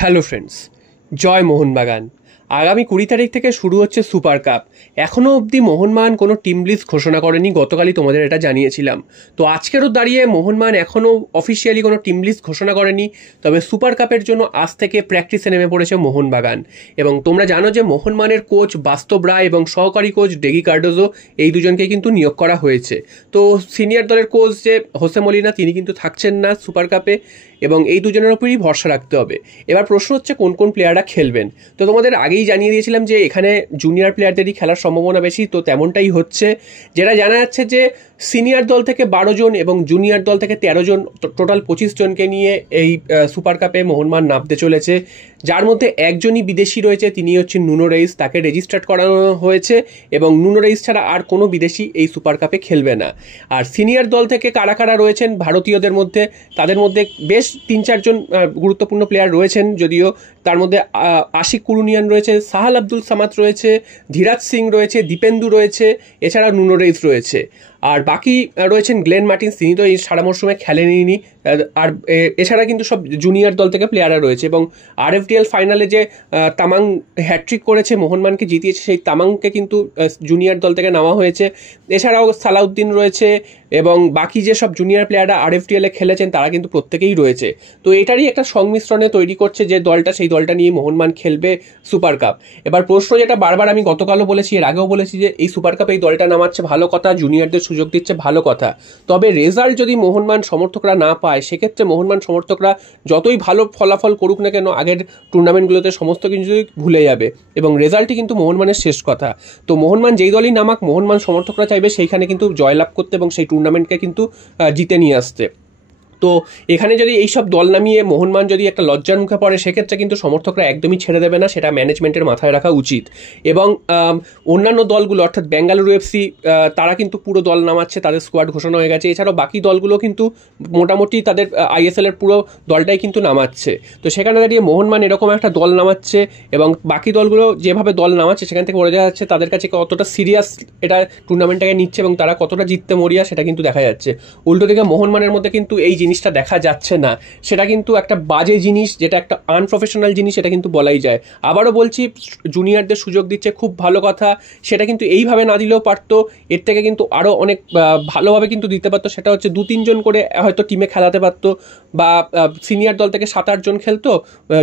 Hello friends, জয় মোহনবাগান। আগামী 20 তারিখ থেকে শুরু হচ্ছে সুপার কাপ। এখনও অবধি মোহনবাগান কোনো টিম লিস্ট ঘোষণা করেনি, গতকালই তোমাদের এটা জানিয়েছিলাম। তো আজকেরও দাঁড়িয়ে মোহনবাগান এখনও অফিসিয়ালি কোনো টিম লিস্ট ঘোষণা করেনি, তবে সুপার কাপের জন্য আজ থেকে প্র্যাকটিসে নেমে পড়েছে মোহনবাগান। এবং তোমরা জানো যে মোহনবাগানের কোচ বাস্তব রায় এবং সহকারী কোচ ডেগি কার্ডোজো, এই দুজনকে কিন্তু নিয়োগ করা হয়েছে। তো সিনিয়র দলের কোচ যে হোসে মলিনা, তিনি কিন্তু থাকছেন না সুপার কাপে, এবং এই দুজনের ওপরই ভরসা রাখতে হবে। এবার প্রশ্ন হচ্ছে কোন কোন প্লেয়াররা খেলবেন। তো তোমাদের আগেই জানিয়ে দিয়েছিলাম যে এখানে জুনিয়র প্লেয়ারদেরই খেলার সম্ভাবনা বেশি, তো তেমনটাই হচ্ছে। যেটা জানা যাচ্ছে যে সিনিয়র দল থেকে 12 জন এবং জুনিয়র দল থেকে 13 জন, টোটাল 25 জনকে নিয়ে এই সুপার কাপে মোহনবাগান নামতে চলেছে। যার মধ্যে একজনই বিদেশি রয়েছে, তিনি হচ্ছেন নুনো রেইস, তাকে রেজিস্টার্ড করানো হয়েছে এবং নুনো রেইস ছাড়া আর কোনো বিদেশি এই সুপার কাপে খেলবে না। আর সিনিয়র দল থেকে কারা কারা রয়েছেন ভারতীয়দের মধ্যে, তাদের মধ্যে বেশ 3-4 জন গুরুত্বপূর্ণ প্লেয়ার রয়েছেন, যদিও তার মধ্যে আশিক কুরুনিয়ান রয়েছে, সাহাল আব্দুল সামাদ রয়েছে, ধীরাজ সিং রয়েছে, দীপেন্দু রয়েছে, এছাড়া নুনো রেইস রয়েছে। আর বাকি রয়েছেন গ্লেন মার্টিন্স, তিনি তো এই সারা মরশুমে খেলেনইনি। আর এছাড়া কিন্তু সব জুনিয়র দল থেকে প্লেয়াররা রয়েছে। এবং আরএফডিএল ফাইনালে যে তামাং হ্যাট্রিক করেছে, মোহনবাগানকে জিতিয়েছে, সেই তামাংকে কিন্তু জুনিয়র দল থেকে নেওয়া হয়েছে। এছাড়াও সালাউদ্দিন রয়েছে এবং বাকি যে সব জুনিয়র প্লেয়াররা আরএফডিএলে খেলেছেন তারা কিন্তু প্রত্যেকেই রয়েছে। তো এটারই একটা সংমিশ্রণে তৈরি করছে যে দলটা, সেই দলটা নিয়ে মোহনবাগান খেলবে সুপার কাপ। এবার প্রশ্ন যেটা বারবার আমি গতকালও বলেছি, এর আগেও বলেছি, যে এই সুপার কাপে এই দলটা নামাচ্ছে ভালো কথা, জুনিয়রদের সুযোগ দিচ্ছে ভালো কথা, তবে রেজাল্ট যদি মোহনবাগান সমর্থকরা না পায়, সেক্ষেত্রে মোহনবাগান সমর্থকরা যতই ভালো ফলাফল করুক না কেন, আগের টুর্নামেন্টগুলোতে সমস্ত কিছু ভুলে যাবে এবং রেজাল্টই কিন্তু মোহনবাগানের শেষ কথা। তো মোহনবাগান যেই দলই নামাক, মোহনবাগান সমর্থকরা চাইবে সেইখানে কিন্তু জয়লাভ করতে এবং সেই টুর্নামেন্টকে কিন্তু জিতে নিয়ে আসতে। তো এখানে যদি এইসব দল নামিয়ে মোহনবাগান যদি একটা লজ্জার মুখে পড়ে, সেক্ষেত্রে কিন্তু সমর্থকরা একদমই ছেড়ে দেবে না, সেটা ম্যানেজমেন্টের মাথায় রাখা উচিত। এবং অন্যান্য দলগুলো অর্থাৎ বেঙ্গালুরু এফসি, তারা কিন্তু পুরো দল নামাচ্ছে, তাদের স্কোয়াড ঘোষণা হয়ে গেছে। এছাড়াও বাকি দলগুলো কিন্তু মোটামুটি তাদের আইএসএলের পুরো দলটাই কিন্তু নামাচ্ছে। তো সেখানে দাঁড়িয়ে মোহনবাগান এরকম একটা দল নামাচ্ছে এবং বাকি দলগুলো যেভাবে দল নামাচ্ছে, সেখান থেকে বোঝা যাচ্ছে তাদের কাছে কতটা সিরিয়াস এটা টুর্নামেন্টটাকে নিচ্ছে এবং তারা কতটা জিততে মরিয়া, সেটা কিন্তু দেখা যাচ্ছে। উল্টো দিকে মোহনবাগানের মধ্যে কিন্তু এই জিনিসটা দেখা যাচ্ছে না, সেটা কিন্তু একটা বাজে জিনিস, যেটা একটা আনপ্রফেশনাল জিনিস, এটা কিন্তু বলাই যায়। আবারও বলছি, জুনিয়রদের সুযোগ দিচ্ছে, খুব ভালো কথা, সেটা কিন্তু এইভাবে না দিলেও পারতো, এর থেকে কিন্তু আরও অনেক ভালোভাবে কিন্তু দিতে পারতো। সেটা হচ্ছে 2-3 জন করে হয়তো টিমে খেলাতে পারতো, বা সিনিয়র দল থেকে 7-8 জন খেলতো,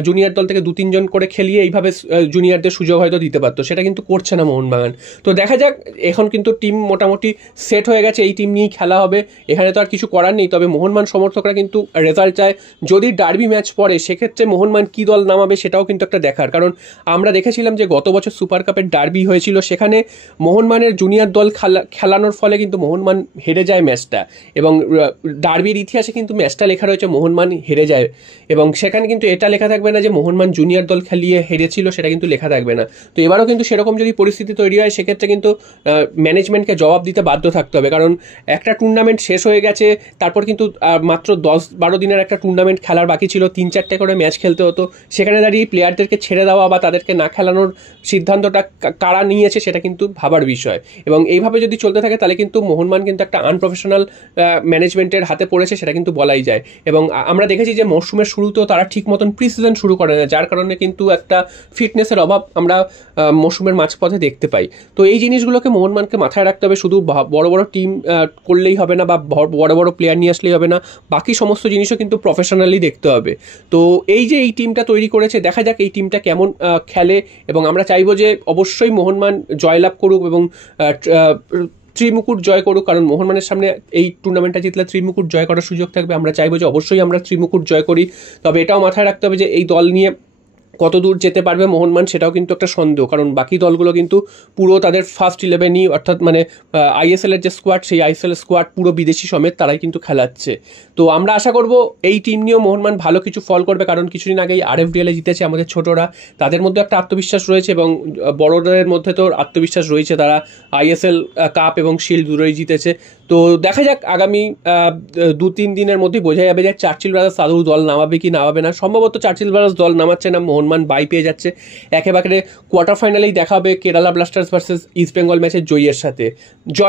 জুনিয়র দল থেকে 2-3 জন করে খেলিয়ে এইভাবে জুনিয়রদের সুযোগ হয়তো দিতে পারতো। সেটা কিন্তু করছে না মোহনবাগান। তো দেখা যাক, এখন কিন্তু টিম মোটামুটি সেট হয়ে গেছে, এই টিম নিয়েই খেলা হবে, এখানে তো আর কিছু করার নেই। তবে মোহনবাগান সমর্থকরা কিন্তু রেজাল্ট চায়। যদি ডার্বি ম্যাচ পড়ে, সেক্ষেত্রে মোহনবাগান কী দল নামাবে সেটাও কিন্তু একটা দেখার, কারণ আমরা দেখেছিলাম যে গত বছর সুপার কাপের ডার্বি হয়েছিল, সেখানে মোহনবাগানের জুনিয়র দল খেলানোর ফলে কিন্তু মোহনবাগান হেরে যায় ম্যাচটা, এবং ডার্বির ইতিহাসে কিন্তু ম্যাচটা লেখা রয়েছে মোহনবাগান হেরে যায়, এবং সেখানে কিন্তু এটা লেখা থাকবে না যে মোহনবাগান জুনিয়র দল খেলিয়ে হেরেছিল, সেটা কিন্তু লেখা থাকবে না। তো এবারও কিন্তু সেরকম যদি পরিস্থিতি তৈরি হয়, সেক্ষেত্রে কিন্তু ম্যানেজমেন্টকে জবাব দিতে বাধ্য থাকতে হবে, কারণ একটা টুর্নামেন্ট শেষ হয়ে গেছে, তারপর কিন্তু মাত্র 10-12 দিনের একটা টুর্নামেন্ট খেলার বাকি ছিল, 3-4টে করে ম্যাচ খেলতে হতো। সেখানে দাঁড়িয়ে প্লেয়ারদেরকে ছেড়ে দেওয়া বা তাদেরকে না খেলানোর সিদ্ধান্তটা কারা নিয়েছে, সেটা কিন্তু ভাবার বিষয়। এবং এইভাবে যদি চলতে থাকে, তাহলে কিন্তু মোহনবাগান কিন্তু একটা আনপ্রফেশনাল ম্যানেজমেন্টের হাতে পড়েছে, সেটা কিন্তু বলাই যায়। এবং আমরা দেখেছি যে মরশুমের শুরুতেও তারা ঠিক মতন প্রি সিজন শুরু করে না, যার কারণে কিন্তু একটা ফিটনেসের অভাব আমরা মরশুমের মাঝপথে দেখতে পাই। তো এই জিনিসগুলোকে মোহনবাগানকে মাথায় রাখতে হবে। শুধু বড় বড় টিম করলেই হবে না, বা বড় বড় প্লেয়ার নিয়ে আসলেই হবে না, বাকি সমস্ত জিনিসও কিন্তু প্রফেশনালি দেখতে হবে। তো এই যে এই টিমটা তৈরি করেছে, দেখা যাক এই টিমটা কেমন খেলে, এবং আমরা চাইবো যে অবশ্যই মোহনবাগান জয়লাভ করুক এবং ত্রিমুকুট জয় করুক, কারণ মোহনবাগানের সামনে এই টুর্নামেন্টটা জিতলে ত্রিমুকুট জয় করার সুযোগ থাকবে। আমরা চাইবো যে অবশ্যই আমরা ত্রিমুকুট জয় করি, তবে এটাও মাথায় রাখতে হবে যে এই দল নিয়ে কত দূর যেতে পারবে মোহনবাগান, সেটাও কিন্তু একটা সন্দেহ, কারণ বাকি দলগুলো কিন্তু পুরো তাদের ফার্স্ট 11ই, অর্থাৎ মানে আইএসএলের যে স্কোয়াড, সেই আইএসএল স্কোয়াড পুরো বিদেশি সমেত তারাই কিন্তু খেলাচ্ছে। তো আমরা আশা করব এই টিম নিয়েও মোহনবাগান ভালো কিছু ফল করবে, কারণ কিছুদিন আগেই আরএফডিএলে জিতেছে আমাদের ছোটরা, তাদের মধ্যে একটা আত্মবিশ্বাস রয়েছে, এবং বড়দের মধ্যে তো আত্মবিশ্বাস রয়েছে, তারা আইএসএল কাপ এবং শিল্ড দুটোই জিতেছে। তো দেখা যাক, আগামী 2-3 দিনের মধ্যেই বোঝা যাবে যে চার্চিল ব্রাদার্স আদৌ দল নামাবে কি নামাবে না। সম্ভবত চার্চিল ব্রাদার্স দল নামাচ্ছে না, মোহনবাগান বাই পেয়ে যাচ্ছে। একেবারে কোয়ার্টার ফাইনালেই দেখা হবে Kerala Blasters versus east Bengal ম্যাচের জয়ীর সাথে। জয়।